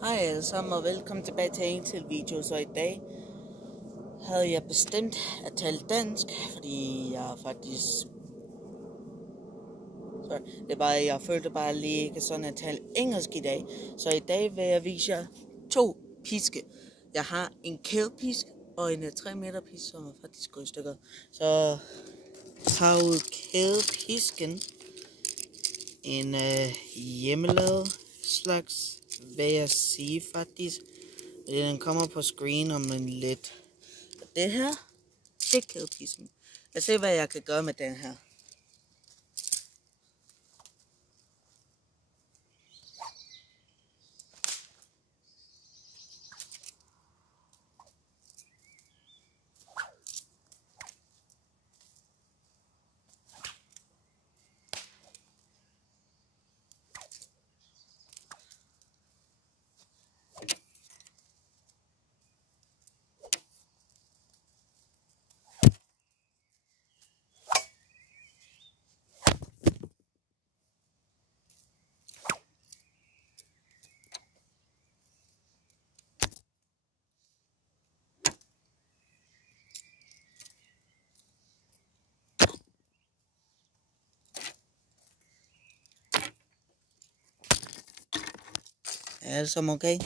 Hej alle sammen og velkommen tilbage til en til video. Så i dag havde jeg bestemt at tale dansk, fordi jeg faktisk... jeg følte bare lige ikke sådan at tale engelsk i dag. Så i dag vil jeg vise jer 2 piske. Jeg har en kædepisk og en 3 meter pisk, som er faktisk gået i stykker. Så tager ud kædepisken. En hjemmelavet slags, vil jeg sige faktisk. Den kommer på screen om en lidt. Det her, det er kædepisken. Lad os se, hvad jeg kan gøre med den her. Er alt sammen okay?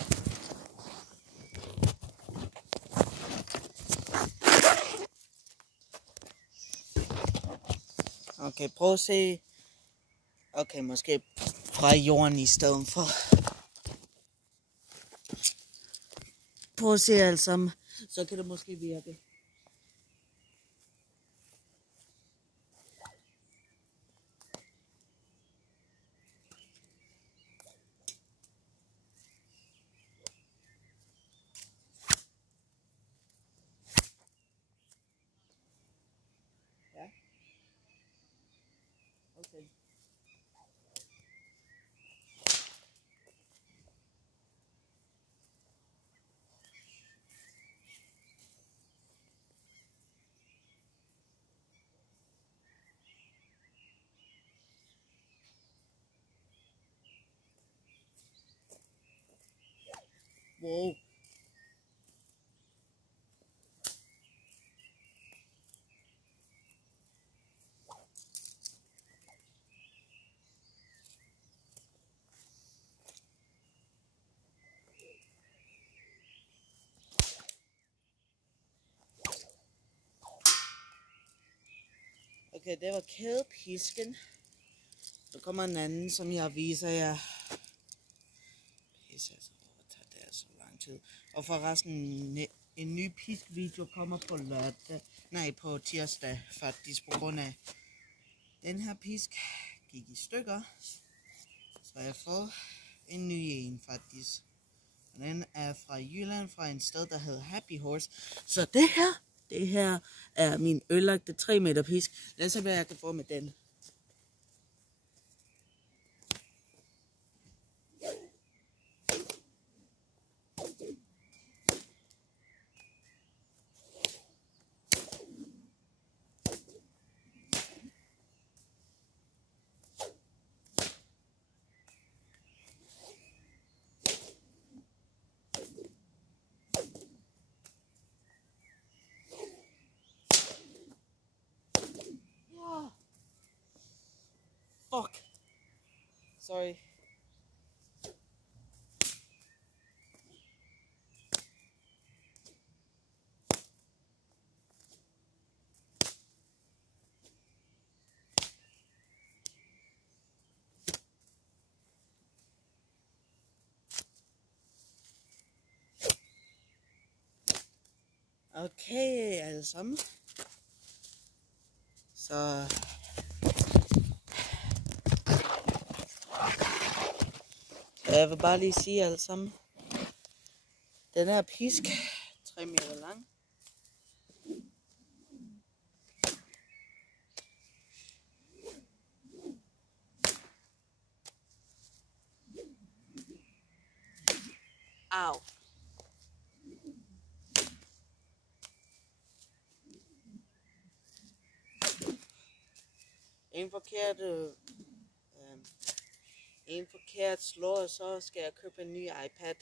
Okay, prøv at se. Okay, måske fra jorden i stedet for. Prøv at se alt sammen. Så kan det måske virke. Ja. Okay. Wow. Okay, det var kædepisken. Så kommer en anden, som jeg viser jer. Pisse, altså, hvorfor tager det så lang tid? Og forresten, en ny pisk-video kommer på på tirsdag, faktisk på grund af den her pisk gik i stykker. Så jeg får en ny en faktisk. Og den er fra Jylland, fra en sted, der hedder Happy Horse. Så det her er min ødelagte 3 meter pisk. Lad os se, hvad jeg kan få med den. Fuck. Sorry. Okay, alle sammen. Så jeg vil bare lige sige alle sammen. Den her pisk, 3 meter lang. Au. En forkert slår, så skal jeg købe en ny iPad.